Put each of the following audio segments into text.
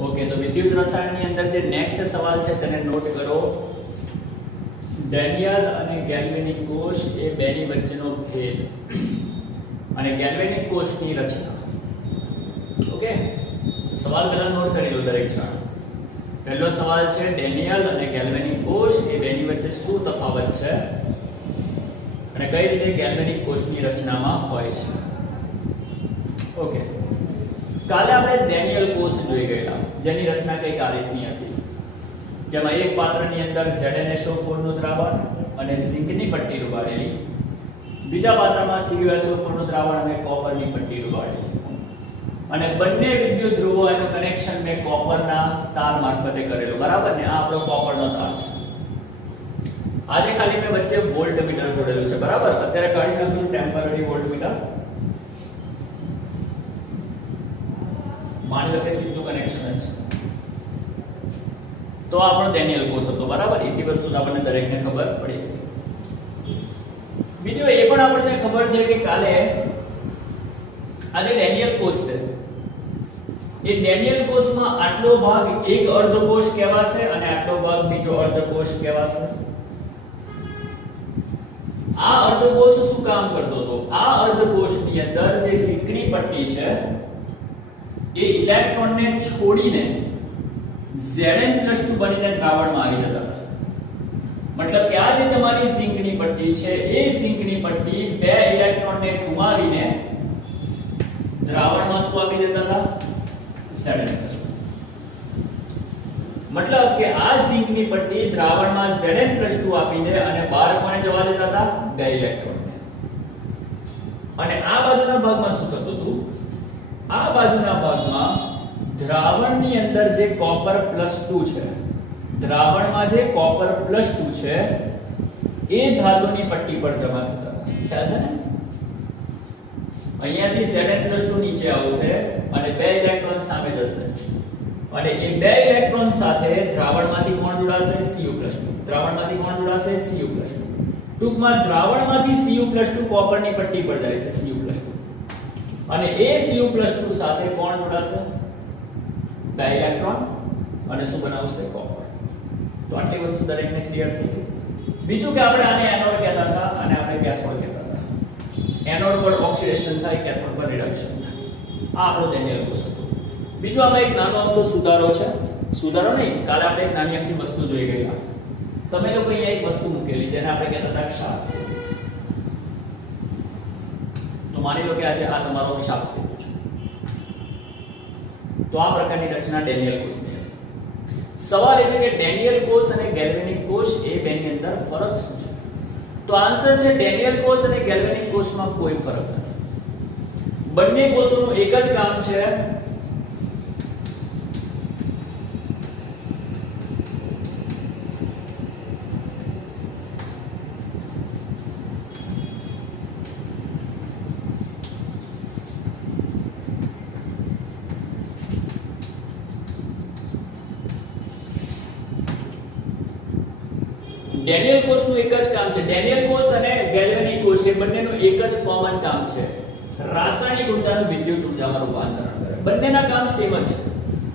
Okay, તો વિદ્યુત રસાયણની અંદર જે નેક્સ્ટ સવાલ છે તેને નોટ કરો. ડેનિયલ અને ગેલ્વેનિક કોષ એ બેની વચ્ચેનો ભેદ અને ગેલ્વેનિક કોષની રચના. ઓકે, તો સવાલ પહેલા નોટ કરી લો દરેક જણ. પહેલો સવાલ છે ડેનિયલ અને ગેલ્વેનિક કોષ એ બેની વચ્ચે શું તફાવત છે અને કઈ રીતે ગેલ્વેનિક કોષની રચનામાં હોય છે. ઓકે, કાલે આપણે ડેનિયલ કોષ જોઈ ગયા જેની રચના કઈક આ રીતની હતી, જેમાં એક પાત્રની અંદર ZnSO4 નું દ્રાવણ અને ઝિંકની પટ્ટી ડુબાડેલી, બીજા પાત્રમાં CuSO4 નું દ્રાવણ અને કોપરની પટ્ટી ડુબાડેલી, અને બંને વિદ્યુત ધ્રુવો એનું કનેક્શન મેં કોપરના તાર મારફતે કરેલું. બરાબર ને? આ આપણો કોપરનો તાર છે. આજે ખાલી મેં વચ્ચે વોલ્ટમીટર જોડેલું છે. બરાબર? અત્યારે કાઢી નાખ્યું ટેમ્પરરી વોલ્ટમીટર. માની લો કે સીધું કનેક્શન છે. તો આપણો ડેનિયલ કોષ હતો. બરાબર? એટલી વસ્તુ તો આપણને દરેકને ખબર પડી. બીજું એ પણ આપણને ખબર છે કે કાલે આજે ડેનિયલ કોષ છે, એ ડેનિયલ કોષમાં આટલો ભાગ એક અર્ધકોષ કહેવાશે અને આટલો ભાગ બીજો અર્ધકોષ કહેવાશે. આ અર્ધકોષ શું કામ કરતો હતો? આ અર્ધકોષની અંદર જે ઝિંકની પટ્ટી છે એ ઇલેક્ટ્રોનને છોડીને Zn+2 બનીને દ્રાવણમાં આવી જતા હતા. મતલબ કે આ જે તમારી ઝિંકની પટ્ટી છે એ ઝિંકની પટ્ટી બે ઇલેક્ટ્રોનને ઘુમાવીને દ્રાવણમાં શું આપી દેતા હતા? Zn+2. મતલબ કે આ ઝિંકની પટ્ટી દ્રાવણમાં Zn+2 આપી દે અને બહાર કોને જવા દેતા હતા? બે ઇલેક્ટ્રોનને. અને આ બાજુના ભાગમાં શું થતું હતું? આ બાજુના ભાગમાં દ્રાવણની અંદર જે કોપર +2 છે, દ્રાવણમાં જે કોપર +2 છે એ ધાતુની પટ્ટી પર જમા થતા. ખ્યાલ છે ને? અહીંયાથી Zn+2 નીચે આવશે અને બે ઇલેક્ટ્રોન સામે જશે અને એ બે ઇલેક્ટ્રોન સાથે દ્રાવણમાંથી કોણ જોડાશે? Cu+2. દ્રાવણમાંથી કોણ જોડાશે? Cu+2. ટૂંકમાં દ્રાવણમાંથી Cu+2 કોપરની પટ્ટી પર જાય છે, Cu+2. અને એ Cu+2 સાથે કોણ જોડાશે? બે ઇલેક્ટ્રોન અને શું બનાવશે? કોપર. તો આટલી વસ્તુ દરેકને ક્લિયર થઈ ગઈ. બીજું કે આપણે આને એનોડ કહેતા હતા અને આપણે કેથોડ કહેતા હતા. એનોડ પર ઓક્સિડેશન થાય, કેથોડ પર રિડક્શન થાય. આ આપણો ડેનિયલ કોષ હતો. બીજું આમાં એક નાનો અમથો સુધારો છે. સુધારો નહીં, કાલે આપણે એક નાની અમથી વસ્તુ જોઈ ગયા. તમે લોકો અહીંયા એક વસ્તુ મૂકેલી જેને આપણે કહેતા હતા ક્ષાર સેતુ. તો માની લો કે આજે આ તમારો ક્ષાર સેતુ છે. તો આ પ્રકારની રચના ડેનિયલ કોષની છે. સવાલ એ છે કે ડેનિયલ કોષ અને ગેલ્વેનિક કોષ એ બેની અંદર ફરક શું છે? તો આન્સર છે ડેનિયલ કોષ અને ગેલ્વેનિક કોષમાં કોઈ ફરક નથી. બંને કોષોનું એક જ કામ છે, ડેનિયલ કોષનું એક જ કામ છે. ડેનિયલ કોષ અને ગેલ્વેનિક કોષ એ બંનેનું એક જ કોમન કામ છે, રાસાયણિક ઉર્જાનું વિદ્યુત ઉર્જામાં રૂપાંતરણ કરે. બંનેના કામ સેમ જ છે.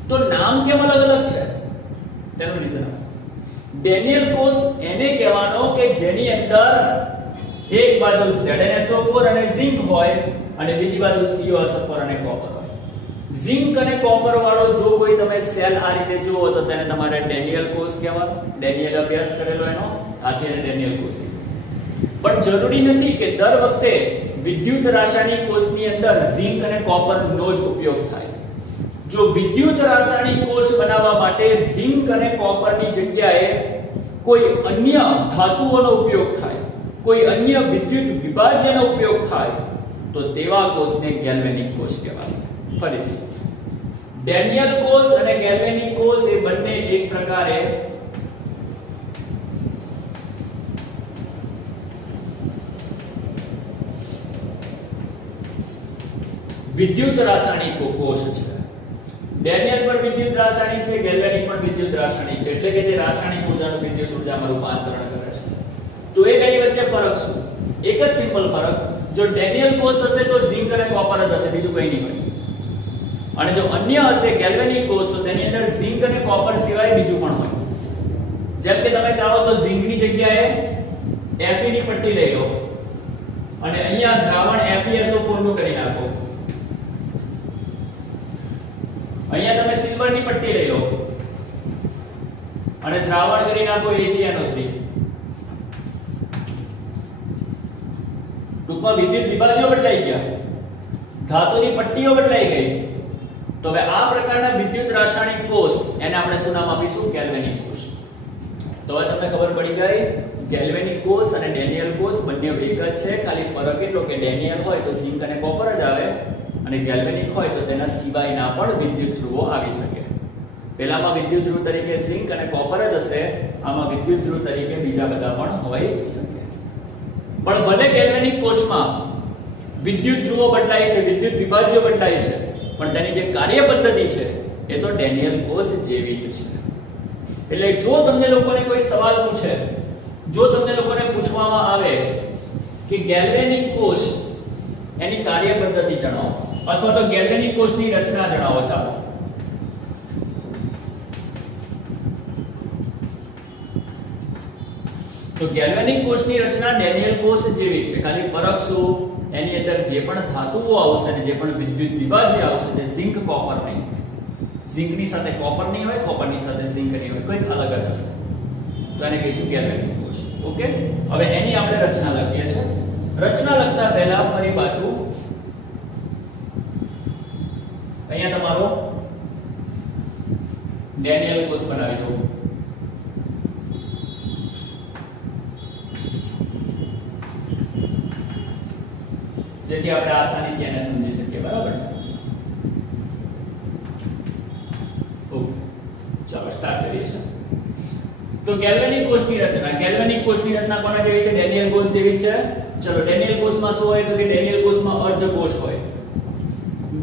તો નામ કેમ અલગ અલગ છે? તેનું રીઝન ડેનિયલ કોષ એને કહેવાનો કે જેની અંદર એક બાજુ ZnSO4 અને ઝિંક હોય અને બીજી બાજુ CuSO4 અને કોપર હોય. ઝિંક અને કોપર વાળો જો કોઈ તમે સેલ આ રીતે જુઓ તો તેને તમારે ડેનિયલ કોષ કહેવાનો. ડેનિયલ અભ્યાસ કરેલો એનો, આથી એને ડેનિયલ કોષ. પણ જરૂરી નથી કે દર વખતે વિદ્યુત રાસાયણિક કોષની અંદર ઝિંક અને કોપરનો જ ઉપયોગ થાય. જો વિદ્યુત રાસાયણિક કોષ બનાવવા માટે ઝિંક અને કોપરની જગ્યાએ કોઈ અન્ય ધાતુઓનો ઉપયોગ થાય, કોઈ અન્ય વિદ્યુત વિભાજ્યનો ઉપયોગ થાય તો તેવા કોષને ગેલ્વેનિક કોષ કહેવાશે. ફરીથી ડેનિયલ કોષ અને ગેલ્વેનિક કોષ એ બંને એક પ્રકારે વિદ્યુત રાસાયણિક કોષ છે. ડેનિયલ પર વિદ્યુત રાસાયણિક છે, ગેલ્વેનિક પણ વિદ્યુત રાસાયણિક છે, એટલે કે તે રાસાયણિક ઉર્જાનું વિદ્યુત ઉર્જામાં રૂપાંતરણ કરે છે. તો એ બેની વચ્ચે ફરક શું? એક જ સિમ્પલ ફરક, જો ડેનિયલ કોષ હશે તો ઝિંક અને કોપર જ હશે, બીજું કંઈ નહીં હોય. અને જો અન્ય હશે ગેલ્વેનિક કોષ તો તેની અંદર ઝિંક અને કોપર સિવાય બીજું પણ હોય. જેમ કે તમે ચાહો તો ઝિંકની જગ્યાએ Fe ની પટ્ટી લઈ લો અને અહીંયા દ્રાવણ FeSO4 નું કરી નાખો. અહીંયા તમે સિલ્વર ની પટ્ટી લઈ લો અને દ્રાવણ કરી નાખો AgNO3. ટૂંકમાં વિદ્યુત વિભાજ્યો બદલાઈ ગયા, ધાતુની પટ્ટીઓ બદલાઈ ગઈ. તો હવે આ પ્રકારના વિદ્યુત રાસાયણિક કોષ એને આપણે શું નામ આપીશું? ગેલ્વેનિક કોષ. તો હવે તમને ખબર પડી ગઈ ગેલ્વેનિક કોષ અને ડેનિયલ કોષ બંને એક જ છે, ખાલી ફરક એટલો કે ડેનિયલ હોય તો ઝિંક અને કોપર જ આવે અને ગેલ્વેનિક હોય તો તેના સિવાયના પણ વિદ્યુત ધ્રુવો આવી શકે. પહેલામાં વિદ્યુત ધ્રુવ તરીકે ઝિંક અને કોપર જ હશે, આમાં વિદ્યુત ધ્રુવ તરીકે બીજા બધા પણ હોઈ શકે. પણ ભલે ગેલ્વેનિક કોષમાં વિદ્યુત ધ્રુવો બદલાય છે, વિદ્યુત વિભાજ્યો બદલાય છે, પણ તેની જે કાર્ય પદ્ધતિ છે એ તો ડેનિયલ કોષ જેવી જ છે. એટલે જો તમને લોકોને કોઈ સવાલ પૂછે, જો તમને લોકોને પૂછવામાં આવે કે ગેલ્વેનિક કોષ એની કાર્ય પદ્ધતિ જણાવો અથવા તો ગેલ્વેનિક કોષની રચના જણાવો, ચાલો તો ગેલ્વેનિક કોષની રચના ડેનિયલ કોષ જેવી છે, ખાલી ફરક શું? એની અંદર જે પણ ધાતુઓ આવશે અને જે પણ વિદ્યુત વિભાજ્ય આવશે તે ઝિંક કોપર નહીં, ઝિંકની સાથે કોપર નહીં હોય, કોપરની સાથે ઝિંક નહીં હોય, કંઈક અલગ જ હશે. તો એને કહીશું ગેલ્વેનિક કોષ. ઓકે, હવે એની આપણે રચના લખીએ છીએ. રચના લખતા પહેલા ફરી પાછું અહીંયા તમારો ડેનિયલ કોષ બનાવી દો. જેથી આપણે આસાનીથી એને સમજી શકીએ. બરાબર? ઓકે, ચાલો સ્ટાર્ટ કરીએ છીએ. તો ગેલ્વેનિક કોષની રચના, ગેલ્વેનિક કોષની રચના કોના જેવી છે? ડેનિયલ કોષ જેવી છે. ચલો, ડેનિયલ કોષમાં શું હોય? તો કે ડેનિયલ કોષમાં અર્ધકોષ હોય,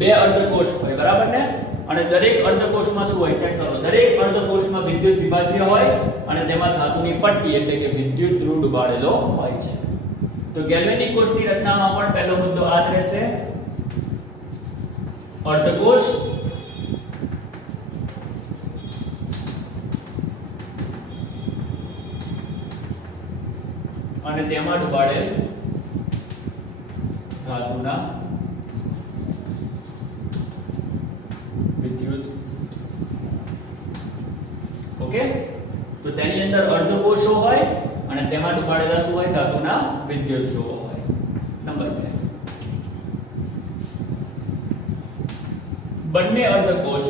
બે અર્ધકોષ હોય. બરાબર ને? અને દરેક અર્ધકોષમાં શું હોય? ચેક કરો. દરેક અર્ધકોષમાં વિદ્યુત વિભાજ્ય હોય અને તેમાં ધાતુની પટ્ટી એટલે કે વિદ્યુત ધ્રુવ ડુબાડેલો હોય છે. તો ગેલ્વેનિક કોષની રચનામાં પણ પહેલો મુદ્દો આ જ રહેશે, અર્ધકોષ અને તેમાં ડુબાડેલ ધાતુના વિદ્યુત. ઓકે, તો તેની અંદર અર્ધકોષો હોય અને તેમાં ડુબાડેલા શું હોય? ધાતુના વિદ્યુત ધ્રુવો હોય. નંબર 2, બંને અર્ધકોષ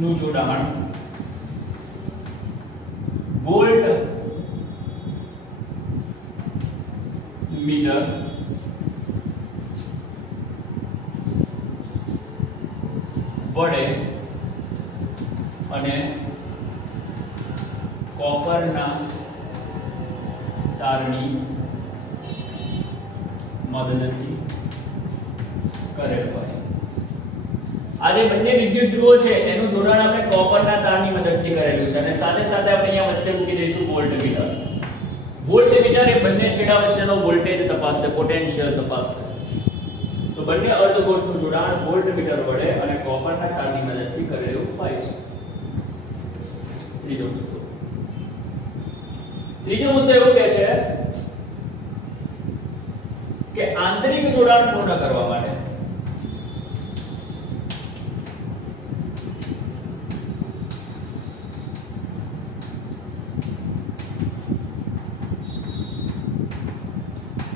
નું જોડાણ વોલ્ટ મીટર વડે અને કોપરના તારની મદદથી કરેલ હોય. આ જે બંને વિદ્યુત ધ્રુવો છે એનું જોડાણ આપણે કોપરના તારની મદદથી કરેલું છે અને સાથે સાથે આપણે અહીંયા વચ્ચે મૂકી દઈશું વોલ્ટમીટર. વોલ્ટમીટર એ બંને છેડા વચ્ચેનો વોલ્ટેજ તપાસશે, પોટેન્શિયલ તપાસશે. તો બંને અર્ધકોષનું જોડાણ વોલ્ટમીટર વડે અને કોપરના તારની મદદથી કરેલું હોય છે. ત્રીજો મુદ્દો એવું કહે છે કે આંતરિક જોડાણ પૂર્ણ કરવા માટે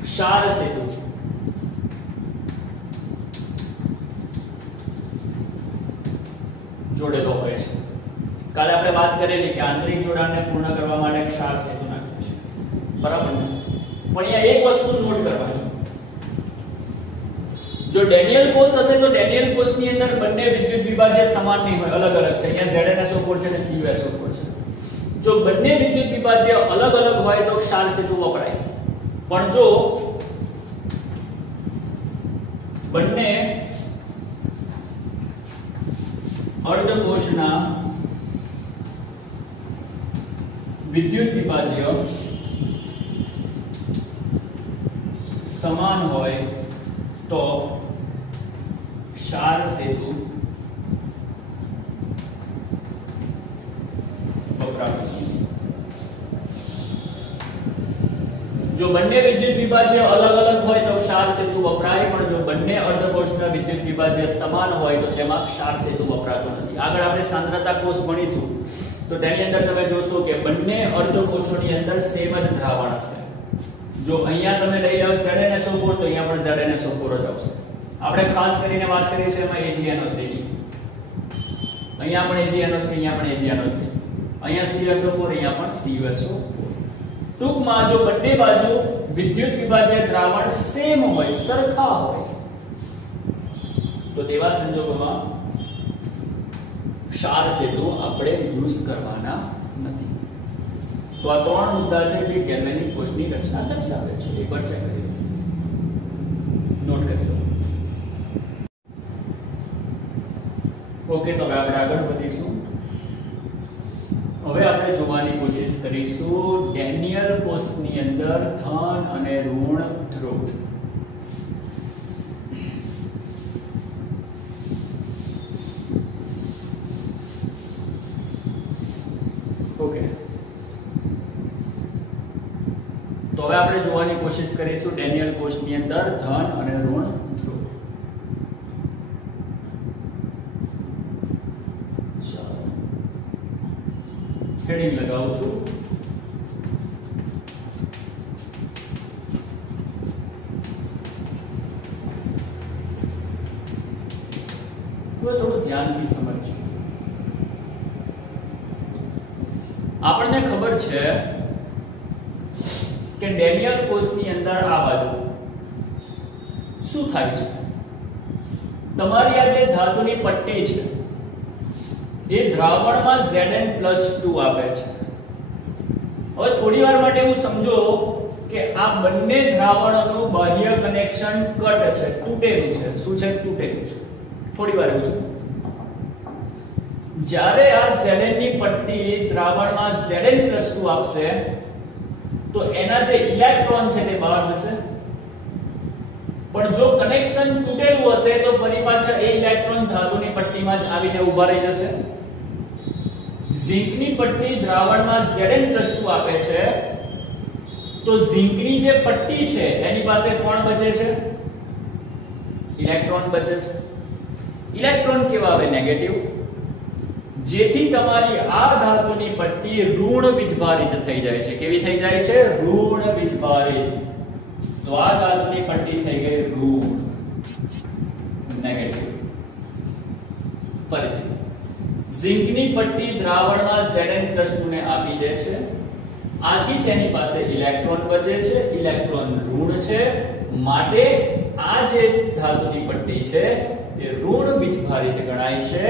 ક્ષાર સેતુ જોડેલો હોય છે. કાલે આપણે વાત કરેલી કે આંતરિક જોડાણને પૂર્ણ કરવા માટે ક્ષાર સેતુ નાખે છે. બરાબર ને? પણ અહીંયા એક વસ્તુ નોટ કરવાની, જો ડેનિયલ કોષ હશે તો ડેનિયલ કોષની અંદર બંને વિદ્યુત વિભાજ્ય સમાન નહીં હોય, અલગ અલગ છે. અહીંયા ZnSO4 છે અને CuSO4 છે. જો બંને વિદ્યુત વિભાજ્ય અલગ અલગ હોય તો ક્ષાર સેતુ વપરાય. પણ જો બંને અર્ધકોષના વિદ્યુત વિભાજ્ય સમાન હોય તો ક્ષાર સેતુ વપરાય છે। જો બંને વિદ્યુત વિભાજ્ય અલગ અલગ હોય તો ક્ષાર સેતુ વપરાય, પણ જો બંને અર્ધકોષના વિદ્યુત વિભાજ્ય સમાન હોય તો તેમાં ક્ષાર સેતુ વપરાતો નથી। આગળ આપણે સાંદ્રતા કોષ ભણીશું તો તેની અંદર તમે જોશો કે બંને અર્ધકોષોની અંદર સેમ જ દ્રાવણ હશે। જો અહીંયા તમે લઈ જાવ ZnSO4 તો અહીંયા પણ ZnSO4 જ આવશે। આપણે ખાસ કરીને વાત કરીશું એમાં AgNO3 ની। અહીંયા પણ AgNO3, અહીંયા પણ AgNO3, અહીંયા CuSO4, અહીંયા પણ CuSO4। ટૂંકમાં જો બંને બાજુ વિદ્યુત વિભાજ્ય દ્રાવણ સેમ હોય, સરખા હોય, તો તેવા સંજોગોમાં ક્ષાર સેતુ આપણે યુઝ કરવાના નથી। તો આ ત્રણ મુદ્દા છે જે ગેલ્વેનિક કોષની રચના દર્શાવે છે। એકવાર ચેક કરી લો, નોટ કરી લો। ઓકે, તો હવે આપણે આગળ વધીશું। હવે આપણે જોવાની કોશિશ કરીશું ડેનિયલ કોષની અંદર ધન અને ઋણ ધ્રુવ। ઓકે, તો હવે આપણે જોવાની કોશિશ કરીશું ડેનિયલ કોષની અંદર ધન અને ઋણ ધ્રુવ। ચાલો હેડિંગ લગાવું છું। થોડું ધ્યાનથી સમજજો। આપણને ખબર છે કે ડેનિયલ કોષની અંદર આ બાજુ શું થાય છે? તમારી આ જે ધાતુની પટ્ટી છે એ દ્રાવણમાં Zn+2 આપે છે। હવે થોડી વાર માટે એવું સમજો કે આ બંને દ્રાવણોનું બાહ્ય કનેક્શન કટ છે, તૂટેલું છે। શું છે? તૂટેલું છે। થોડી વાર એવું સમજો। જ્યારે આ Zn ની પટ્ટી દ્રાવણમાં Zn+2 આપશે તો એના જે ઇલેક્ટ્રોન છે તે બહાર જશે, પણ જો કનેક્શન તૂટેલું હશે તો ફરી પાછા એ ઇલેક્ટ્રોન ધાતુની પટ્ટીમાં જ આવીને ઊભા રહી જશે। ઝિંકની પટ્ટી દ્રાવણમાં Zn+2 આપે છે તો ઝિંકની જે પટ્ટી છે એની પાસે કોણ બચે છે? ઇલેક્ટ્રોન બચે છે। ઇલેક્ટ્રોન કેવા આવે? નેગેટિવ। જેથી તમારી આ ધાતુની પટ્ટી ઋણ વીજભારિત થઈ જાય છે। કેવી થઈ જાય છે? ઋણ વીજભારિત। તો આ ધાતુની પટ્ટી થઈ ગઈ ઋણ, નેગેટિવ। ફરીથી ઝિંકની પટ્ટી દ્રાવણમાં Zn+2 ને આપી દે છે, આથી તેની પાસે ઇલેક્ટ્રોન બચે છે। ઇલેક્ટ્રોન ઋણ છે, માટે આ જે ધાતુની પટ્ટી છે તે ઋણ વીજભારિત ગણાય છે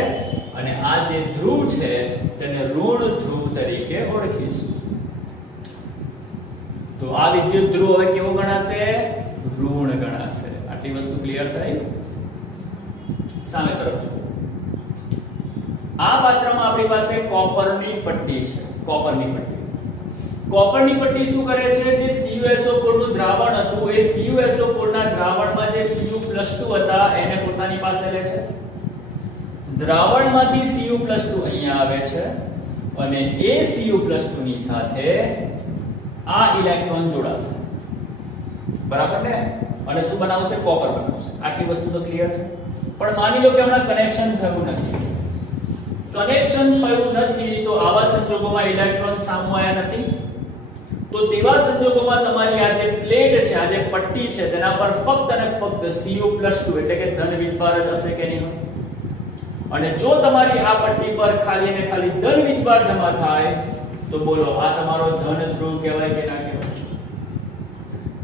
અને આ જે ધ્રુવ છે તેને ઋણ ધ્રુવ તરીકે ઓળખીશું। તો આ વિદ્યુત ધ્રુવ હવે કેવો ગણાશે? ઋણ ગણાશે। આટલી વસ્તુ ક્લિયર થઈ? સામે તરફ જુઓ। આ પાત્રમાં આપણી પાસે કોપરની પટ્ટી છે। કોપરની પટ્ટી શું કરે છે? જે CuSO4 નું દ્રાવણ હતું એ CuSO4 ના દ્રાવણમાં જે Cu+2 હતા એને પોતાની પાસે લે છે। દ્રાવણમાંથી Cu+2 અહીંયા આવે છે અને એ Cu+2 ની સાથે આ ઇલેક્ટ્રોન જોડાશે, બરાબર ને? અને શું બનાવશે? કોપર બનાવશે। આટલી વસ્તુ તો ક્લિયર છે। પણ માની લો કે હમણાં કનેક્શન થયું નથી। કનેક્શન થયું નથી તો આવા સંજોગોમાં ઇલેક્ટ્રોન સામું આવ્યા નથી, તો તેવા સંજોગોમાં તમારી આ જે પ્લેટ છે, આ જે પટ્ટી છે તેના પર ફક્ત અને ફક્ત Cu+2 એટલે કે ધન વીજભાર જ હશે કે નહીં? અને જો તમારી આ પટ્ટી પર ખાલી અને ખાલી ધન વીજભાર જમા થાય તો બોલો આ તમારો ધન ધ્રુવ કહેવાય કે ના કહેવાય?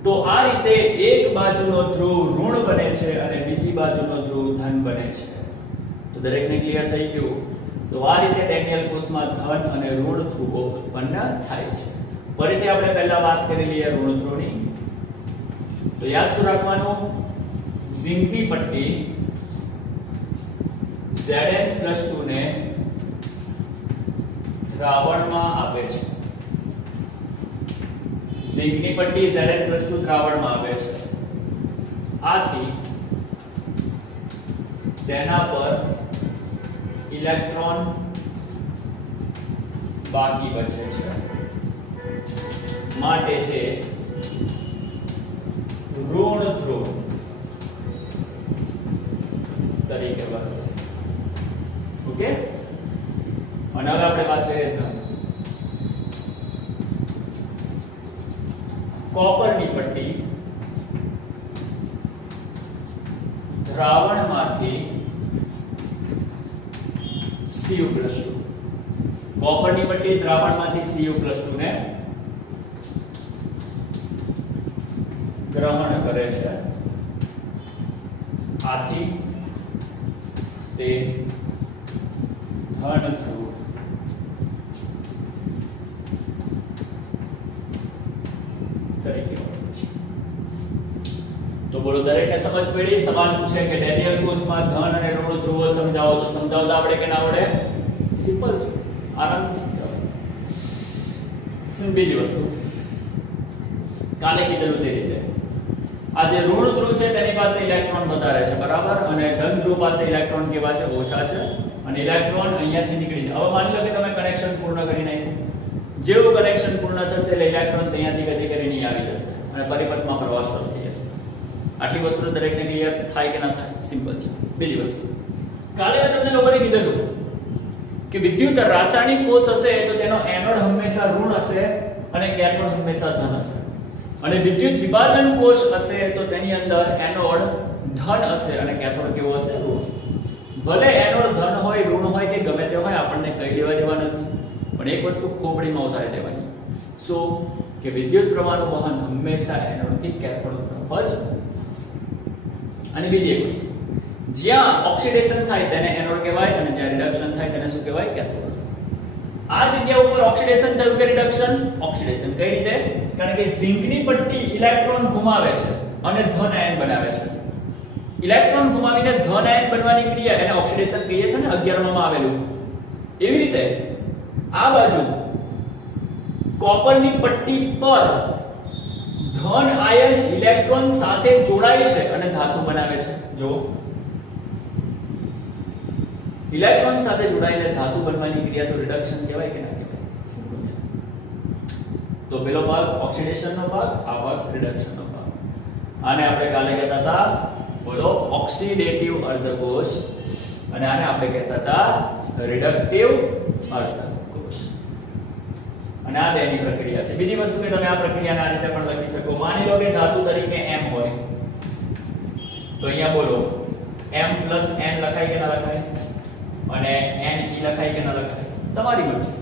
તો આ રીતે એક બાજુનો ધ્રુવ ઋણ બને છે અને બીજી બાજુનો ધ્રુવ ધન બને છે। તો દરેકને ક્લિયર થઈ ગયું? તો આ રીતે ડેનિયલ કોષમાં ધન અને ઋણ ધ્રુવો ઉત્પન્ન થાય છે। ફરીથી આપણે પહેલા વાત કરી લઈએ ઋણ ધ્રુવની। તો યાદ શું રાખવાનું? ઝિંકની પટ્ટી Zn+2 ને દ્રાવણમાં આપે છે। ઝિંકની પટ્ટી Zn+2 દ્રાવણમાં આપે છે, આથી તેના પર ઇલેક્ટ્રોન બાકી બચે છે, માટે તે ઋણ ધ્રુવ તરીકે વર્તે. ઓકે, અને હવે આપણે વાત કરીએ ધન. કોપરની પટ્ટી દ્રાવણમાંથી Cu+2, કોપરની પટ્ટી દ્રાવણમાંથી Cu+2 ને ગ્રહણ કરે છે, આથી તે ધન ધ્રુવ તરીકે ઓળખાય છે. તો બોલો, દરેકને સમજ પડી? સવાલ પૂછે કે ડેનિયલ કોષમાં ધન અને ઋણ ધ્રુવો સમજાવો, તો સમજાવતા આવડે કે ના આવડે? સિમ્પલ છે, આરામથી સમજાવો. બીજી વસ્તુ કાલે કીધેલું તે રીતે, આ જે ઋણ ધ્રુવ છે તેની પાસે ઇલેક્ટ્રોન વધારે છે, બરાબર, અને ધન ધ્રુવ પાસે ઇલેક્ટ્રોન કેવા છે? ઓછા છે, અને ઇલેક્ટ્રોન અહીંયાથી નીકળી જાય. હવે માની લો કે તમે કનેક્શન પૂર્ણ કરી નાખ્યું, જેવું કનેક્શન પૂર્ણ થશે એટલે ઇલેક્ટ્રોન અહીંયાથી ગતિ કરીને આવી જશે અને પરિપથમાં પ્રવાહ શરૂ થઈ જશે. આટલી વસ્તુ દરેકને ક્લિયર થાય કે ના થાય? સિમ્પલ છે. બીજી વસ્તુ, કાલે મેં તમને લોકોને કીધેલું કે વિદ્યુત રાસાયણિક કોષ હશે તો તેનો એનોડ હંમેશા ઋણ હશે અને કેથોડ હંમેશા ધન હશે, અને વિદ્યુત વિભાજન કોષ હશે તો તેની અંદર એનોડ ધન હશે અને કેથોડ કેવો હશે? ઋણ. ભલે એનોડ ધન હોય, ઋણ હોય કે ગમે તે હોય, આપણને કઈ લેવા દેવા નથી, પણ એક વસ્તુ ખોપડીમાં ઉતારી દેવાની, શું કે વિદ્યુત પ્રવાહનું વહન હંમેશા એનોડ થી કેથોડ તરફ જ થશે. અને બીજી એક વસ્તુ, જ્યાં ઓક્સિડેશન થાય તેને એનોડ કહેવાય અને જ્યાં રિડક્શન થાય તેને શું કહેવાય? કેથોડ. આ જગ્યા ઉપર ઓક્સિડેશન થયું કે રિડક્શન? ઓક્સિડેશન. કઈ રીતે? કારણ કે ઝિંકની પટ્ટી ઇલેક્ટ્રોન ગુમાવે છે અને ધન આયન બનાવે છે. ઇલેક્ટ્રોન ગુમાવીને ધન આયન બનવાની ક્રિયા એને ઓક્સિડેશન કહીએ છીએ ને, 11 માં આવેલું. એવી રીતે આ બાજુ કોપરની પટ્ટી પર ધન આયન ઇલેક્ટ્રોન સાથે જોડાય છે અને ધાતુ બનાવે છે. જો ઇલેક્ટ્રોન સાથે જોડાઈને ધાતુ બનવાની ક્રિયા તો રિડક્શન કહેવાય કે ના કહેવાય? સિમ્પલ છે. તો પેલો ભાગ ઓક્સિડેશનનો ભાગ, આ ભાગ રિડક્શનનો ભાગ. આને આપણે કાલે કહેતા હતા, બોલો, ઓક્સિડેટિવ અર્ધકોષ, અને આને આપણે કહેતા હતા રિડક્ટિવ અર્ધકોષ. અને આ બેની પ્રક્રિયા છે. બીજી વસ્તુ કે તમે આ પ્રક્રિયાને આ રીતે પણ લખી શકો. માની લો કે ધાતુ તરીકે M હોય, તો અહીંયા બોલો M + N લખાય કે ના લખાય? અને Ne લખાય કે ના લખાય? તમારી મરજી.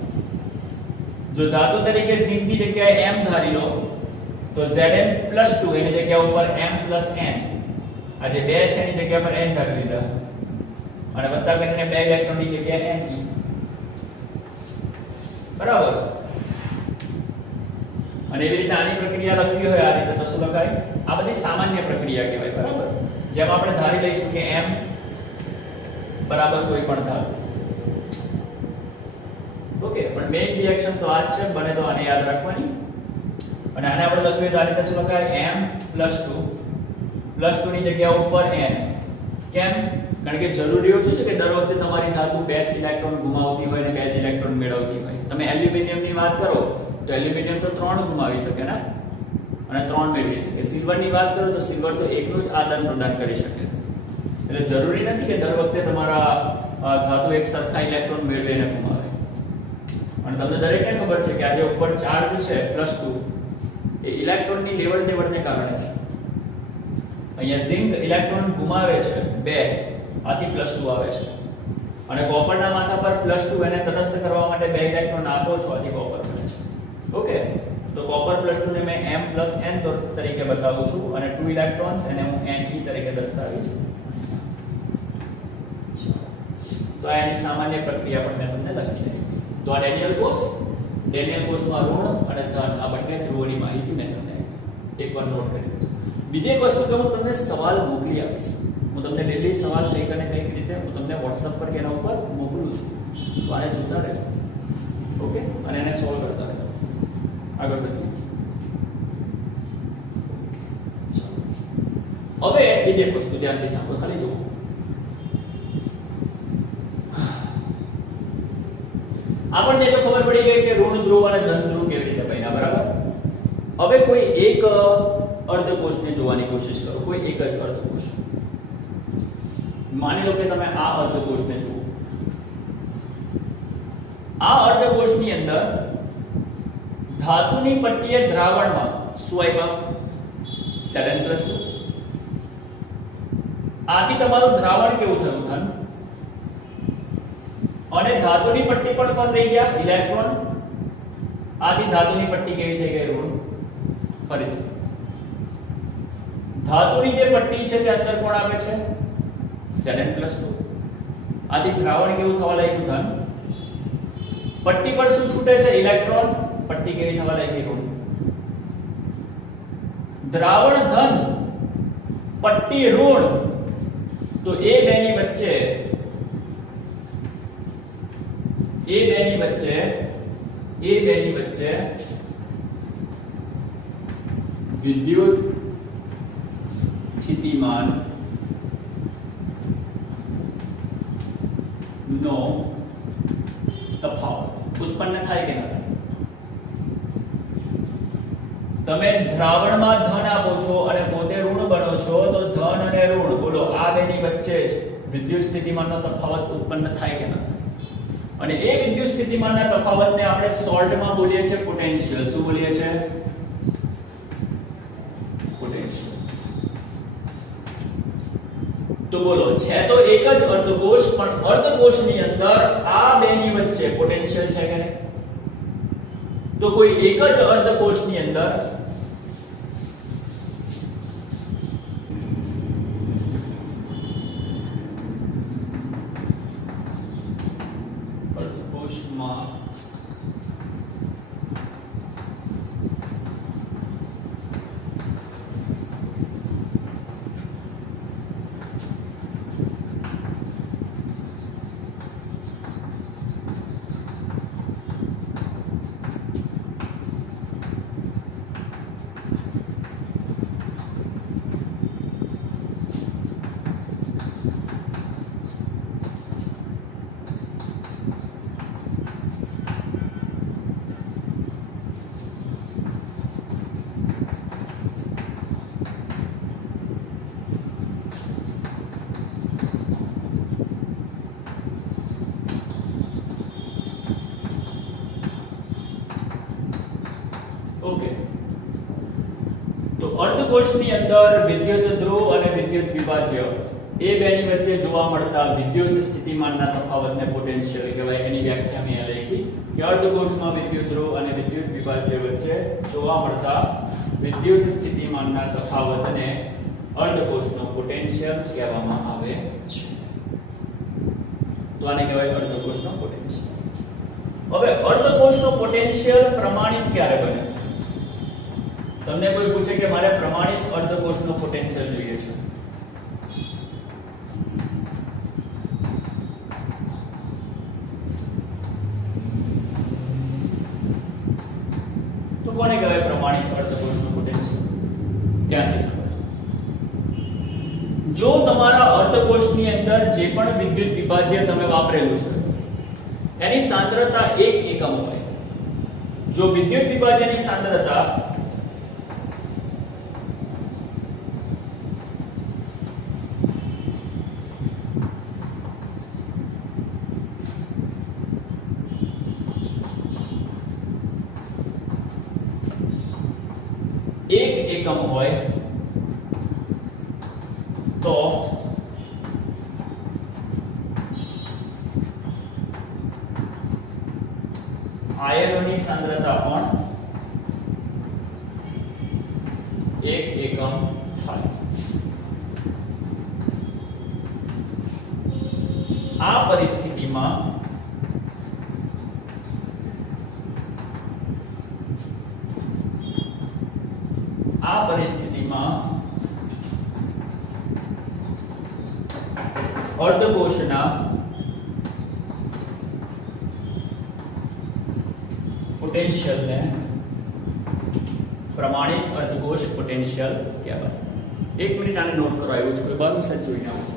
જો ધાતુ તરીકે ઝિંકની જગ્યાએ M ધારી લો તો Zn+2 એની જગ્યા ઉપર M + N, આ જે 2 છે એની જગ્યા પર N ધારી લીધા, અને વત્તા કરીને 2 ઇલેક્ટ્રોનની જગ્યાએ Ne. બરાબર. અને એવી રીતે આની પ્રક્રિયા લખવી હોય આ રીતે તો શું લખાય? આ બધી સામાન્ય પ્રક્રિયા કહેવાય, બરાબર. જેમ આપણે ધારી લઈશું કે M બરાબર કોઈ પણ ધાતુ. ઓકે, પણ મેઇન રિએક્શન તો આ જ છે, બને તો આને યાદ રાખવાની. અને આને આપણે લખીએ તો આ રીતે શું લખાય? M+2 ની જગ્યા ઉપર N. કેમ? કારણ કે જરૂરી એવું છે કે દર વખતે તમારી ધાતુ 2 જ ઇલેક્ટ્રોન ગુમાવતી હોય અને 2 જ ઇલેક્ટ્રોન મેળવતી હોય. તમે એલ્યુમિનિયમની વાત કરો તો એલ્યુમિનિયમ તો 3 ગુમાવી શકે ને, અને 3 મેળવી શકે. સિલ્વરની વાત કરો તો સિલ્વર તો એકનું જ આદાન પ્રદાન કરી શકે. એટલે જરૂરી નથી કે દર વખતે તમારા ધાતુ એક સરખા ઇલેક્ટ્રોન મેળવે અને ગુમાવે. અને તમને દરેકને ખબર છે કે આ જે ઉપર ચાર્જ છે +2 એ ઇલેક્ટ્રોનની લેવડ દેવડને કારણે છે. અહીંયા ઝિંક ઇલેક્ટ્રોન ગુમાવે છે 2, આથી +2 આવે છે, અને કોપરના માથા પર +2 એને તટસ્થ કરવા માટે 2 ઇલેક્ટ્રોન આપો છો, આથી કોપર બને છે. ઓકે, તો કોપર +2 ને મેં M + N તરીકે બતાવું છું, અને 2 ઇલેક્ટ્રોન્સ એને હું Ne તરીકે દર્શાવીશ. તો આની સામાન્ય પ્રક્રિયા પણ મેં તમને લખી દીધી. તો આ ડેનિયલ કોષમાં ઋણ અને ધન આ બંને ધ્રુવોની માહિતી મેં તમને એકવાર નોટ કરી દીધી. બીજી એક વસ્તુ કે હું તમને સવાલ મોકલી આપીશ. હું તમને ડેલી સવાલ લઈને કઈક રીતે હું તમને WhatsApp પર કે એના ઉપર મોકલું છું. તો આને જોતા રહેજો. ઓકે, અને એને સોલ્વ કરતા રહેજો. આગળ વધીએ. હવે બીજી એક વસ્તુ ધ્યાનથી સાંભળો, ખાલી જુઓ. આપણને તો ખબર પડી ગઈ કે ઋણ ધ્રુવ અને ધન ધ્રુવ કેવી રીતે બન્યા, બરાબર. હવે કોઈ એક અર્ધકોષને જોવાની કોશિશ કરો, કોઈ એક જ અર્ધકોષ. માની લો કે તમે આ અર્ધકોષને જુઓ. આ અર્ધકોષની અંદર ધાતુની પટ્ટીએ દ્રાવણમાં શું આપ્યા? 7+2. આથી તમારું દ્રાવણ કેવું થયું? ધન. અને ધાતુની પટ્ટી પર કોણ રહી ગયા? ઇલેક્ટ્રોન. આથી ધાતુની પટ્ટી કેવી થઈ ગઈ? ઋણ. ફરીથી ધાતુની જે પટ્ટી છે તે અંદર કોણ આપે છે? 7+2. આથી દ્રાવણ કેવું થવા લાગ્યું? ધન. પટ્ટી પર શું છૂટે છે? ઇલેક્ટ્રોન. પટ્ટી કેવી થવા લાગી? ઋણ. દ્રાવણ ધન, પટ્ટી ઋણ. તો એ બેની વચ્ચે વિદ્યુત સ્થિતિમાન નો તફાવત ઉત્પન્ન થાય કે ન થાય? તમે દ્રાવણમાં ધન આપો છો અને પોતે ઋણ બનો છો, તો ધન અને ઋણ બોલો આ બેની વચ્ચે જ વિદ્યુત સ્થિતિમાનનો તફાવત ઉત્પન્ન થાય કે ન થાય? અને એ વિદ્યુત સ્થિતિમાનના તફાવતને આપણે શોર્ટમાં બોલીએ છીએ પોટેન્શિયલ. શું બોલીએ છીએ? પોટેન્શિયલ. તો બોલો, છે તો એક જ અર્ધકોષ, પણ અર્ધકોષની અંદર આ બેની વચ્ચે પોટેન્શિયલ છે કે નહીં? તો કોઈ એક જ અર્ધકોષની અંદર અર્ધકોષની અંદર વિદ્યુત ધ્રુવ અને વિદ્યુત વિભાજ્ય એ બેની વચ્ચે જોવા મળતા વિદ્યુત સ્થિતિમાનના તફાવતને પોટેન્શિયલ કહેવાય. એની વ્યાખ્યા મેં લખી કે અર્ધકોષમાં વિદ્યુત ધ્રુવ અને વિદ્યુત વિભાજ્ય વચ્ચે જોવા મળતા વિદ્યુત સ્થિતિમાનના તફાવતને અર્ધકોષનો પોટેન્શિયલ કહેવામાં આવે છે. તો આને કહેવાય અર્ધકોષનો પોટેન્શિયલ. હવે અર્ધકોષનો પોટેન્શિયલ પ્રમાણિત ક્યારે બને? તમને કોઈ પૂછે કે મારે પ્રમાણિત અર્ધકોષનો પોટેન્શિયલ જોઈએ છે, તો કોને કહેવાય પ્રમાણિત અર્ધકોષનો પોટેન્શિયલ? ધ્યાનથી સમજો. જો તમારા અર્ધકોષની અંદર જે પણ વિદ્યુત વિભાજ્ય તમે વાપરેલું છે એની સાંદ્રતા 1 એકમ હોય, જો વિદ્યુત વિભાજ્યની સાંદ્રતા એકમ હોય તો આયનોની સાંદ્રતા પણ 1 એકમ થાય. આ પરિસ્થિતિમાં અર્ધકોષના પોટેન્શિયલને પ્રમાણિત અર્ધકોષ પોટેન્શિયલ કહેવાય. 1 મિનિટ આને નોટ કરો. આવ્યું છે કોઈ બાજુ સેટ જોઈને આવું છે.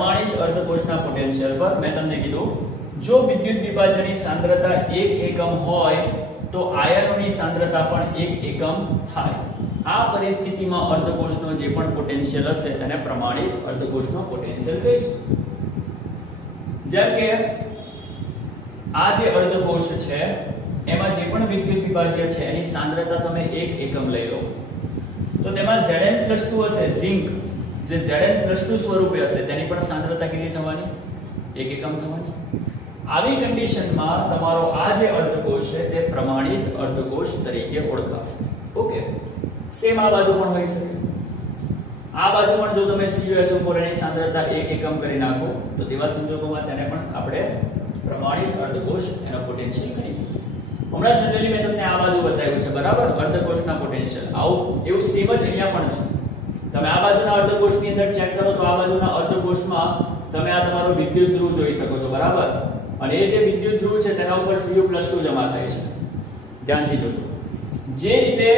પ્રમાણિત અર્ધકોષના પોટેન્શિયલ પર મેં તમને કીધું જો વિદ્યુત વિભાજનની સાંદ્રતા 1 એકમ હોય તો આયનોની સાંદ્રતા પણ 1 એકમ થાય. આ પરિસ્થિતિમાં અર્ધકોષનો જે પણ પોટેન્શિયલ હશે તેને પ્રમાણિત અર્ધકોષનો પોટેન્શિયલ કહીશું. જેમ કે આ જે અર્ધકોષ છે એમાં જે પણ વિદ્યુત વિભાજ્ય છે એની સાંદ્રતા તમે 1 એકમ લઈ લો તો તેમાં Zn+2 હશે ઝિંક જે Zn+2 સ્વરૂપે હશે તેની પણ સાંદ્રતા કેટલી થવાની 1 એકમ થવાની. આવી કન્ડિશનમાં તમારો આ જે અર્ધકોષ છે તે પ્રમાણિત અર્ધકોષ તરીકે ઓળખાશે. ઓકે, સેમ આ બાજુ પણ હોઈ શકે. આ બાજુ પણ જો તમે CuSO4 ની સાંદ્રતા 1 એકમ કરી નાખો તો તેવા સંજોગોમાં તેને પણ આપણે પ્રમાણિત અર્ધકોષ એનો પોટેન્શિયલ ગણી શકીએ. હમણાં જનરલી મેં તમને આ બાજુ બતાવ્યું છે બરાબર અર્ધકોષના પોટેન્શિયલ. આવું એવું સેમ જ અહીંયા પણ છે. તમે આ બાજુના અર્ધકોષની અંદર ચેક કરો તો આ બાજુના અર્ધકોષમાં તમે આ તમારો વિદ્યુત ધ્રુવ જોઈ શકો છો બરાબર. અને એ જે વિદ્યુત ધ્રુવ છે તેના ઉપર Cu+2 જમા થાય છે. ધ્યાનથી જોજો. જે રીતે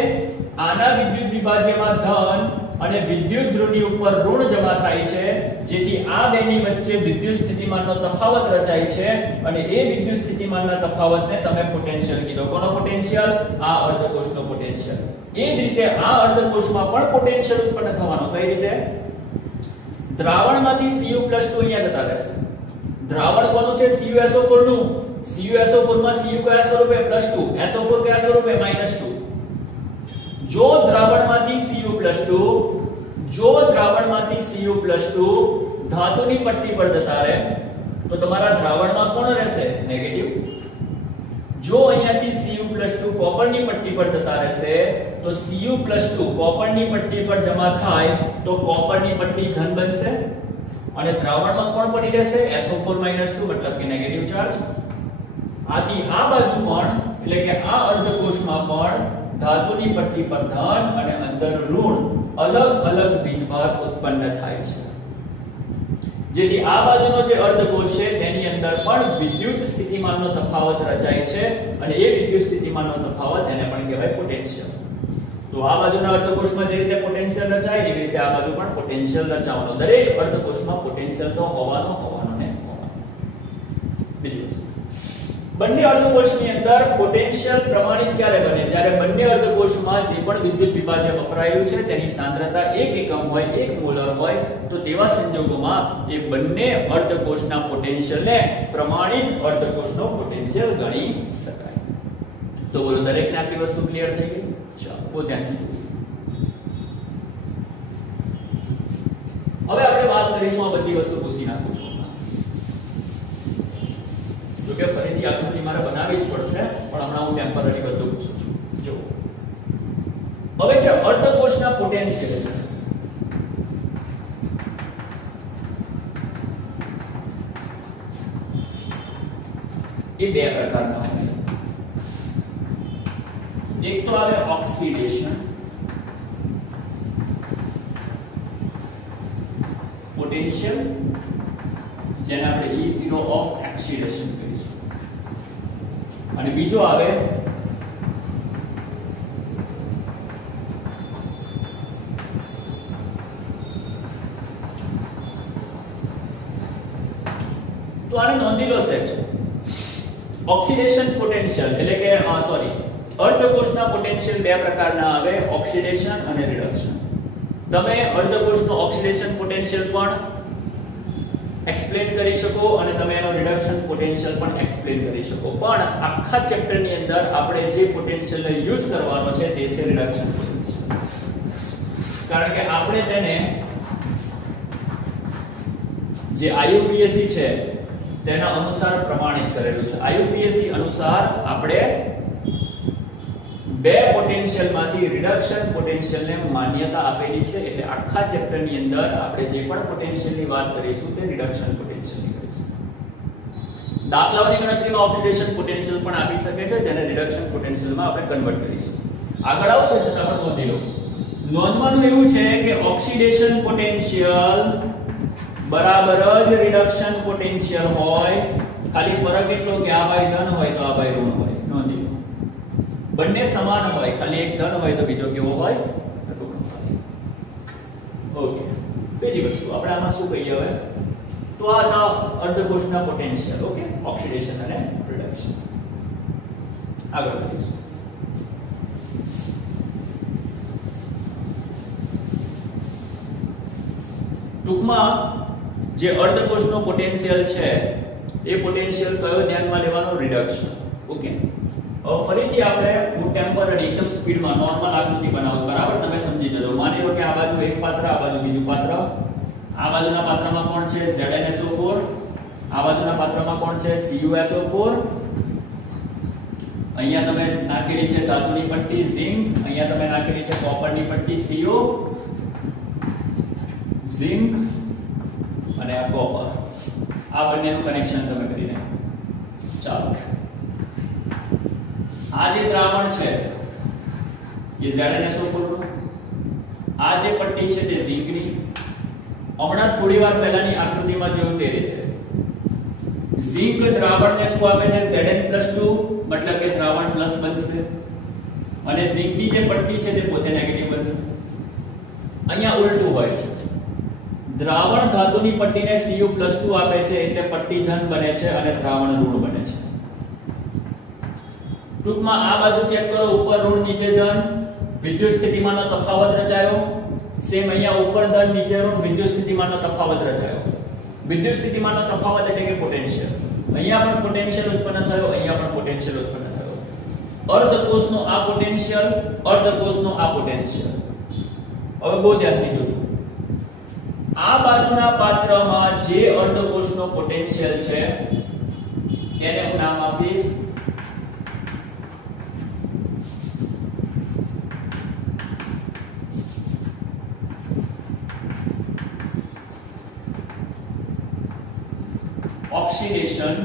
આના વિદ્યુત વિભાજ્યમાં ધન અને વિદ્યુત ધ્રુવની ઉપર ઋણ જમા થાય છે જેથી આ બેની વચ્ચે વિદ્યુત સ્થિતિમાનનો તફાવત રચાય છે અને એ વિદ્યુત સ્થિતિમાનના તફાવતને તમે પોટેન્શિયલ કીધો. કોનો પોટેન્શિયલ? આ અર્ધકોષનો પોટેન્શિયલ. એ જ રીતે આ અર્ધકોષમાં પણ પોટેન્શિયલ ઉત્પન્ન થવાનો. કઈ રીતે? દ્રાવણમાંથી Cu+2 અહીંયા જતા રહેશે. દ્રાવણ કોનું છે? CuSO4 નું. CuSO4 માં Cu કયા સ્વરૂપે? +2. SO4 કયા સ્વરૂપે? -2. જો દ્રાવણમાંથી Cu+2 ધાતુની પટ્ટી પર જતા રહે તો તમારા દ્રાવણમાં કોણ રહેશે? નેગેટિવ. જો અહીંયાથી Cu+2 કોપરની પટ્ટી પર જતા રહેશે તો Cu+2 કોપરની પટ્ટી પર જમા થાય તો કોપરની પટ્ટી ધન બનશે અને દ્રાવણમાં કોણ પડી રહેશે? SO4 - 2 મતલબ કે નેગેટિવ ચાર્જ. આથી આ બાજુ પણ એટલે કે આ અર્ધકોષમાં પણ ધાતુની પટ્ટી પર ધન અને અંદર ઋણ અલગ અલગ વીજભાર ઉત્પન્ન થાય છે. જેથી આ બાજુનો જે અર્ધકોષ છે તેની અંદર પણ વિદ્યુત સ્થિતિમાનનો તફાવત રચાય છે અને એ વિદ્યુત સ્થિતિમાનનો તફાવત એને પણ કહેવાય પોટેન્શિયલ. તો આ બાજુના અર્ધકોષમાં જે રીતે પોટેન્શિયલ રચાય એવી રીતે આ બાજુ પણ પોટેન્શિયલ રચાવવાનો. દરેક અર્ધકોષમાં પોટેન્શિયલ તો હોવાનો ને હોવાનો. બીજી વસ્તુ, બંને અર્ધકોષની અંદર પોટેન્શિયલ પ્રમાણિત ક્યારે બને? જ્યારે બંને અર્ધકોષમાં જે પણ વિદ્યુત વિભાજ્ય વપરાયેલું છે તેની સાંદ્રતા 1 એકમ હોય 1 મોલર હોય તો તેવા સંજોગોમાં એ બંને અર્ધકોષના પોટેન્શિયલને પ્રમાણિત અર્ધકોષનો પોટેન્શિયલ ગણી શકાય. તો બોલો દરેકને આટલી વસ્તુ ક્લિયર થઈ ગઈ? ચાલો બહુ ધ્યાનથી જુઓ. હવે આપણે વાત કરીશું આ બધી વસ્તુ પૂછી નાખું છું. જો કે ફરીથી આકૃતિ મારે બનાવવી જ પડશે પણ હમણાં હું ટેમ્પરરી બધું પૂછું છું. જો હવે જે અર્ધકોષના પોટેન્શિયલ છે એ બે પ્રકારના હોય છે. એક તો આવે ઓક્સિડેશન પોટેન્શિયલ જેને આપણે E0 ઓફ ઓક્સિડેશન કહીશું અને બીજો આવે તો આને નોંધી લો સેજ ઓક્સિડેશન પોટેન્શિયલ એટલે કે અર્ધકોષના પોટેન્શિયલ બે પ્રકારના આવે ઓક્સિડેશન અને રિડક્શન. તમે અર્ધકોષનો ઓક્સિડેશન પોટેન્શિયલ પણ એક્સપ્લેન કરી શકો અને તમે એનો રિડક્શન પોટેન્શિયલ પણ એક્સપ્લેન કરી શકો. પણ આખા ચેપ્ટર ની અંદર આપણે જે પોટેન્શિયલ યુઝ કરવાનો છે તે છે રિડક્શન પોટેન્શિયલ. કારણ કે આપણે તેને જે IUPAC છે તેના અનુસાર પ્રમાણિત કરેલું છે. IUPAC અનુસાર આપણે બે પોટેન્શિયલમાંથી રિડક્શન પોટેન્શિયલને માન્યતા આપેલી છે. એટલે આખા ચેપ્ટરની અંદર આપણે જે પણ પોટેન્શિયલની વાત કરીશું તે રિડક્શન પોટેન્શિયલની કરીશું. દાખલાઓની ગણતરીમાં ઓક્સિડેશન પોટેન્શિયલ પણ આપી શકે છે જેને રિડક્શન પોટેન્શિયલમાં આપણે કન્વર્ટ કરીશું. આગળ આવશે છતાં પણ નોંધી લો. નોંધવાનું એવું છે કે ઓક્સિડેશન પોટેન્શિયલ બરાબર જ રિડક્શન પોટેન્શિયલ હોય. ખાલી ફરક એટલો કે આ બાય ધન હોય તો આ બાય ઋણ હોય. નોંધી લો. બંને સમાન હોય ખાલી એક ધન હોય તો બીજો કેવો હોય? ઋણ હોય. ઓકે. બીજી વસ્તુ આપણે આમાં શું કહીએ હવે? તો આ હતા અર્ધકોષના પોટેન્શિયલ. ઓકે, ઓક્સિડેશન અને રિડક્શન. આગળ વધીશું. ટૂંકમાં જે અર્ધકોષનો પોટેન્શિયલ છે એ પોટેન્શિયલ કયો ધ્યાનમાં લેવાનો? રિડક્શન. ઓકે, હવે ફરીથી આપણે હું ટેમ્પરરી એકદમ સ્પીડમાં નોર્મલ આકૃતિ બનાવું. બરાબર, તમે સમજી જજો. માની લો કે આ બાજુ એક પાત્ર, આ બાજુ બીજું પાત્ર. આ બાજુના પાત્રમાં કોણ છે? ZnSO4. આ બાજુના પાત્રમાં કોણ છે? CuSO4. અહીંયા તમે નાખેલી છે ધાતુની પટ્ટી ઝિંક, અહીંયા તમે નાખેલી છે કોપરની પટ્ટી Co, ઝિંક અને આ કોપર. આ બંનેનું કનેક્શન તમે કરી નાખો. ચાલો, આ જે દ્રાવણ છે એ ZnSO4 નું, આ જે પટ્ટી છે તે ઝિંકની. હમણાં થોડી વાર પહેલાની આકૃતિમાં જોયું તે રીતે ઝિંક દ્રાવણને શું આપે છે? Zn+2, મતલબ કે દ્રાવણ પ્લસ બનશે અને ઝિંકની જે પટ્ટી છે તે પોતે નેગેટિવ બનશે. અહીંયા ઉલટું હોય છે. દ્રાવણ ધાતુની પટ્ટીને Cu+2 આપે છે એટલે પટ્ટી ધન બને છે અને દ્રાવણ ઋણ બને છે. ટૂંકમાં આ બાજુ ચેક કરો, ઉપર ઋણ નીચે ધન, વિદ્યુત સ્થિતિમાનનો તફાવત રચાયો. સેમ અહીંયા ઉપર ધન નીચે ઋણ, વિદ્યુત સ્થિતિમાનનો તફાવત રચાયો. વિદ્યુત સ્થિતિમાનનો તફાવત એટલે કે પોટેન્શિયલ. અહીંયા પણ પોટેન્શિયલ ઉત્પન્ન થયો, અહીંયા પણ પોટેન્શિયલ ઉત્પન્ન થયો. અર્ધકોષનો આ પોટેન્શિયલ, અર્ધકોષનો આ પોટેન્શિયલ. હવે બહુ ધ્યાનથી જોજો. આ બાજુના પાત્રમાં જે અર્ધકોષનો પોટેન્શિયલ છે એને હું નામ આપીશ ઓક્સિડેશન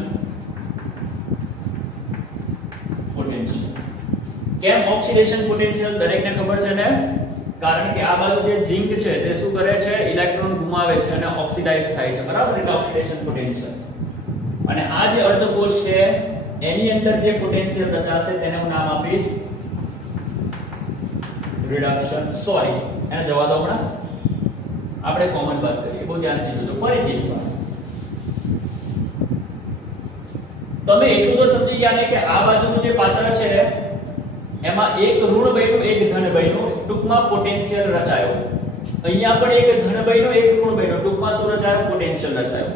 પોટેન્શિયલ. કેમ ઓક્સિડેશન પોટેન્શિયલ? દરેકને ખબર છે ને, કારણ કે આ બાજુ જે ઝિંક છે તે શું કરે છે? ઇલેક્ટ્રોન ગુમાવે છે અને ઓક્સિડાઇઝ થાય છે. બરાબર, એટલે ઓક્સિડેશન પોટેન્શિયલ. અને આ જે અર્ધકોષ છે એની અંદર જે પોટેન્શિયલ રચાશે તેને હું નામ આપીશ રિડક્શન. સોરી, એને જવા દો. હમણાં આપણે કોમન વાત કરીએ. બહુ ધ્યાનથી જોજો. ફરીથી એકવાર તમે એટલું તો સમજી ગયા ને કે આ બાજુનું જે પાત્ર છે એમાં એક ઋણ બન્યું, એક ધન બન્યું. ટૂંકમાં પોટેન્શિયલ રચાયો. અહીંયા પણ એક ધન બન્યું, એક ઋણ બન્યું. ટૂંકમાં શું રચાયો? પોટેન્શિયલ રચાયો.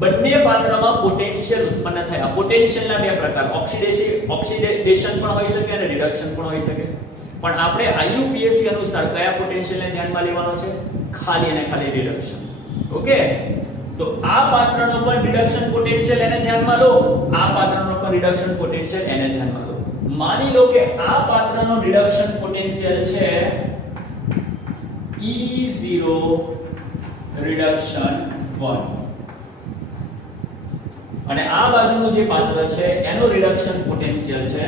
બંને પાત્રમાં પોટેન્શિયલ ઉત્પન્ન થયા. પોટેન્શિયલના બે પ્રકાર, ઓક્સિડેશન પણ હોઈ શકે અને રિડક્શન પણ હોઈ શકે. પણ આપણે IUPAC અનુસાર કયા પોટેન્શિયલને ધ્યાનમાં લેવાનો છે? ખાલી અને ખાલી રિડક્શન. ઓકે, તો આ પાત્રનો પણ રિડક્શન પોટેન્શિયલ એને ધ્યાનમાં લો, આ પાત્રનો પણ રિડક્શન પોટેન્શિયલ એને ધ્યાનમાં લો. માની લો કે આ પાત્રનો રિડક્શન પોટેન્શિયલ છે E0 રિડક્શન 1 અને આ બાજુનું જે પાત્ર છે એનું રિડક્શન પોટેન્શિયલ છે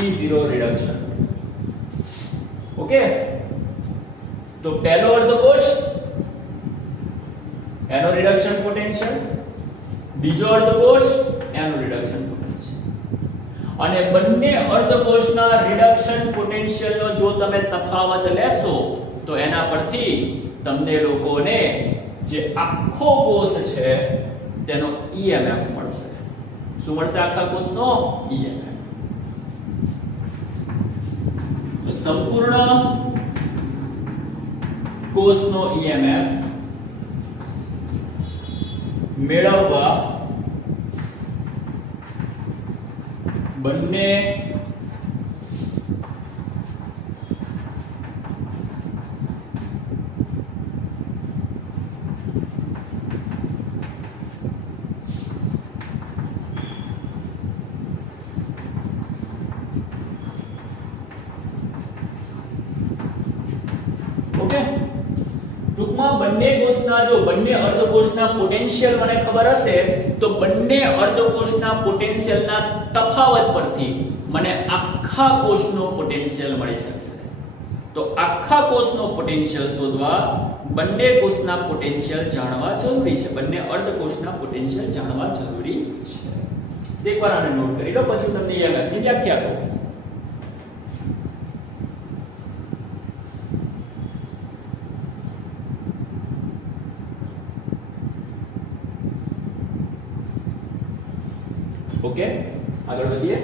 E0 રિડક્શન. ઓકે, તો પહેલો અર્ધકોષ એનો રિડક્શન પોટેન્શિયલ, બીજો અર્ધકોષ એનો રિડક્શન પોટેન્શિયલ. અને બંને અર્ધકોષના રિડક્શન પોટેન્શિયલનો જો તમે તફાવત લેશો તો એના પરથી તમને લોકોને જે આખો કોષ છે તેનો EMF મળશે. શું મળશે? આખા કોષનો EMF. તો સંપૂર્ણ કોષનો EMF મેળવવા બંને ટૂંકમાં બંને કોષના જો બંને અર્ધકોષના પોટેન્શિયલ મને ખબર હશે તો બંને અર્ધકોષના પોટેન્શિયલના તફાવત પરથી મને આખા કોષનો પોટેન્શિયલ મળી શકશે. તો આખા કોષનો પોટેન્શિયલ શોધવા બંને કોષના પોટેન્શિયલ જાણવા જરૂરી છે. બંને અર્ધકોષના પોટેન્શિયલ જાણવા જરૂરી છે. એકવાર આને નોટ કરી લો, પછી તમને EMF ની વ્યાખ્યા કહું. ઓકે, આગળ વધીએ.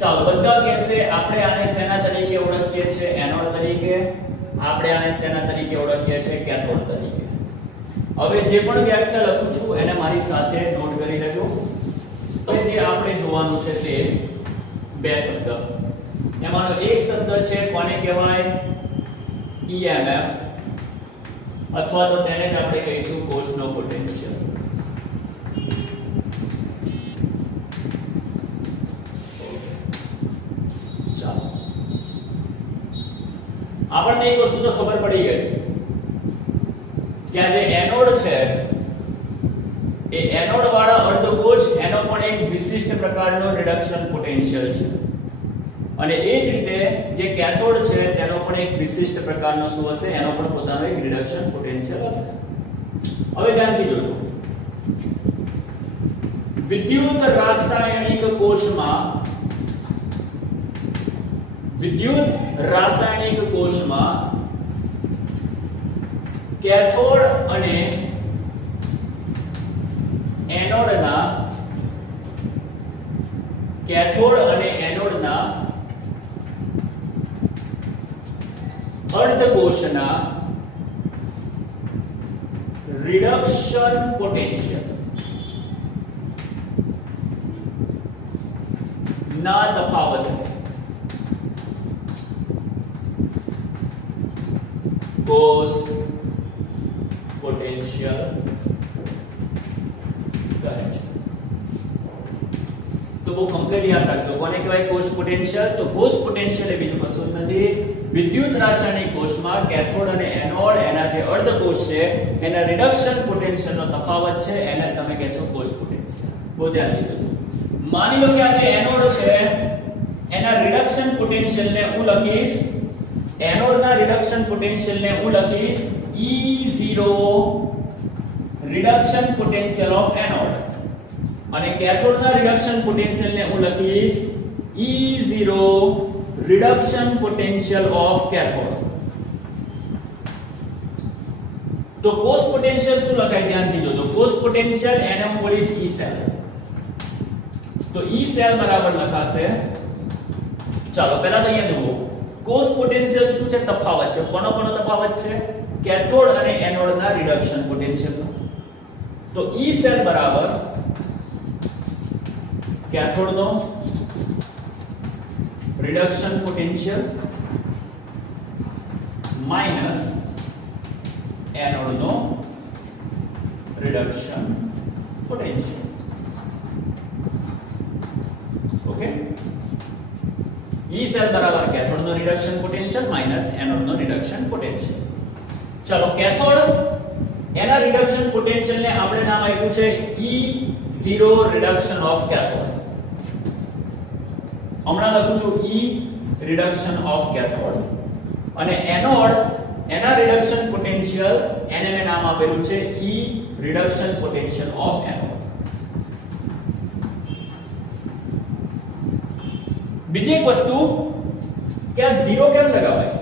ચાલો, બધા કહેશે આપણે આને શેના તરીકે ઓળખીએ છીએ? એનોડ તરીકે. આપણે આને શેના તરીકે ઓળખીએ છીએ? કેથોડ તરીકે. હવે જે પણ વ્યાખ્યા લખું છું એને મારી સાથે નોટ કરી લેજો. હવે જે આપણે જોવાનું છે તે બે શબ્દ. એમાંનો એક શબ્દ છે કોને કહેવાય? EMF, અથવા તો તેને જ આપણે કહીશું કોષનો પોટેન્શિયલ. ચાલો, આપણને એક વસ્તુ તો ખબર પડી ગઈ કે આ જે એનોડ છે એ એનોડ વાળા અર્ધકોષ એનો પણ એક વિશિષ્ટ પ્રકારનો રિડક્શન પોટેન્શિયલ છે, અને એ જ રીતે જે કેથોડ છે તેનો પણ એક વિશિષ્ટ પ્રકારનો શું હશે? એનો પણ પોતાનો એક રિડક્શન પોટેન્શિયલ હશે. હવે ધ્યાનથી જોજો. વિદ્યુત રાસાયણિક કોષમાં કેથોડ અને એનોડના અર્ધકોષના રિડક્શન પોટેન્શિયલ ના તફાવત કોષ પોટેન્શિયલ કહે છે. તો બહુ કમ્પ્લીટ યાદ રાખજો. કોને કહેવાય કોષ પોટેન્શિયલ? તો કોષ પોટેન્શિયલ એ બીજું કશું જ નથી. વિદ્યુત રાસાયણિક કોષમાં કેથોડ અને એનોડ એના જે અર્ધકોષ છે એના રિડક્શન પોટેન્શિયલનો તફાવત છે, એને તમે કહેશો કોષ પોટેન્શિયલ. બહુ ધ્યાનથી જોજો. માની લો કે આ જે એનોડ છે એના રિડક્શન પોટેન્શિયલને હું લખીશ, એનોડના રિડક્શન પોટેન્શિયલને હું લખીશ E0 reduction potential of anode, અને કેથોડના રિડક્શન પોટેન્શિયલને હું લખીશ E0 reduction potential of cathode. તો કોષ પોટેન્શિયલ શું લખાય? ધ્યાનથી જોજો. કોષ પોટેન્શિયલ એને હું બોલીશ E સેલ. તો E સેલ બરાબર લખાશે. ચાલો પહેલા તો અહીંયા જુઓ. કોષ પોટેન્શિયલ શું છે? તફાવત છે. કોનો તફાવત છે? કેથોડ અને એનોડના રિડક્શન પોટેન્શિયલનો. તો E સેલ બરાબર કેથોડનો રિડક્શન પોટેન્શિયલ માઈનસ એનોડનો reduction potential. Okay, E cell બરાબર કેથોડનો રિડક્શન પોટેન્શિયલ માઈનસ એનોડનો રિડક્શન પોટેન્શિયલ. ચલો, કેથોડ એના રિડક્શન પોટેન્શિયલને આપણે નામ આપ્યું છે E0 રિડક્શન ઓફ કેથોડ. હમણાં લખું છું E રિડક્શન ઓફ કેથોડ, અને એનોડ એના રિડક્શન પોટેન્શિયલ એને મેં નામ આપેલું છે E reduction potential of anode. બીજી એક વસ્તુ કે આ 0 કેમ લગાવાય?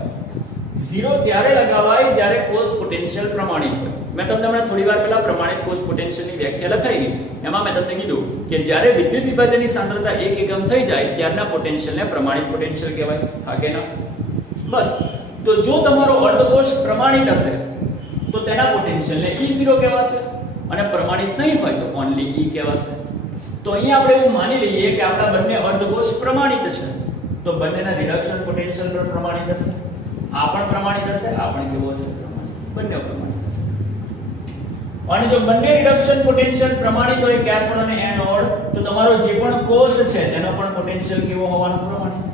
0 ત્યારે લગાવાય જ્યારે કોષ પોટેન્શિયલ પ્રમાણિત હોય. મેં તમને હમણાં થોડી વાર પહેલા પ્રમાણિત કોષ પોટેન્શિયલની વ્યાખ્યા લખાવી. એમાં મેં તમને કીધું કે જ્યારે વિદ્યુત વિભાજનની સાંદ્રતા 1 એકમ થઈ જાય ત્યારના પોટેન્શિયલને પ્રમાણિત પોટેન્શિયલ કહેવાય. હા કે ના? બસ. તો જો તમારો અર્ધકોષ પ્રમાણિત હશે તો તેના પોટેન્શિયલને E0 કહેવાશે, અને પ્રમાણિત નહીં હોય તો ઓન્લી E કહેવાશે. તો અહીંયા આપણે એવું માની લઈએ કે આપણા બંને અર્ધકોષ પ્રમાણિત છે, તો બંનેના રિડક્શન પોટેન્શિયલ પણ પ્રમાણિત હશે. આ પણ પ્રમાણિત હશે, આ પણ કેવો હશે? પ્રમાણિત. બંને પ્રમાણિત હશે. અને જો બંને રિડક્શન પોટેન્શિયલ પ્રમાણિત હોય કેથોડ અને એનોડ, તો તમારો જે પણ કોષ છે તેનો પણ પોટેન્શિયલ કેવો હોવાનો? પ્રમાણિત.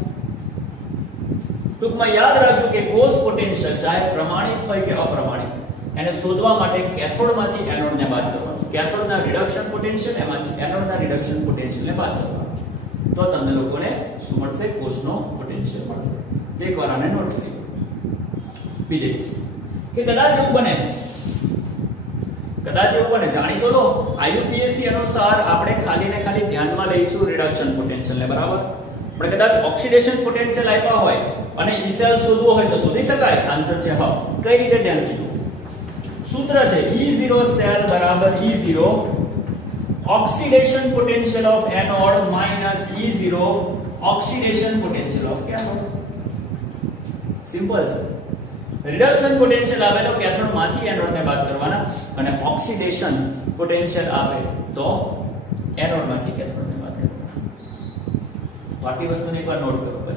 ટૂંકમાં યાદ રાખજો કે કોષ પોટેન્શિયલ ચાહે પ્રમાણિત હોય કે અપ્રમાણિત, એને શોધવા માટે કેથોડમાંથી એનોડને બાદ કરવાનું. કેથોડના રિડક્શન પોટેન્શિયલ એમાંથી એનોડના રિડક્શન પોટેન્શિયલને બાદ કરવાનું. તો તમને લોકોને શું મળશે? કોષનો પોટેન્શિયલ મળશે. એકવાર આને નોટ કરી લો. બીજી વસ્તુ કે કદાચ એવું બને જાણી તો લો, IUPAC અનુસાર આપણે ખાલી ને ખાલી ધ્યાનમાં લઈશું રિડક્શન પોટેન્શિયલને, બરાબર? પણ કદાચ ઓક્સિડેશન પોટેન્શિયલ આપ્યા હોય અને E સેલ શોધવો હોય તો શોધી શકાય. આન્સર છે હા. કઈ રીતે? ધ્યાનથી જુઓ. સૂત્ર છે E0 સેલ બરાબર E0 oxidation potential of anode minus E0 oxidation potential of cathode. Simple છે. રિડક્શન પોટેન્શિયલ આવે તો કેથોડ માંથી એનોડ ને બાદ કરવાના અને ઓક્સિડેશન પોટેન્શિયલ આવે તો એનોડ માંથી કેથોડ ને બાદ કરવાના. તો આટલી વસ્તુને એકવાર નોટ કરો.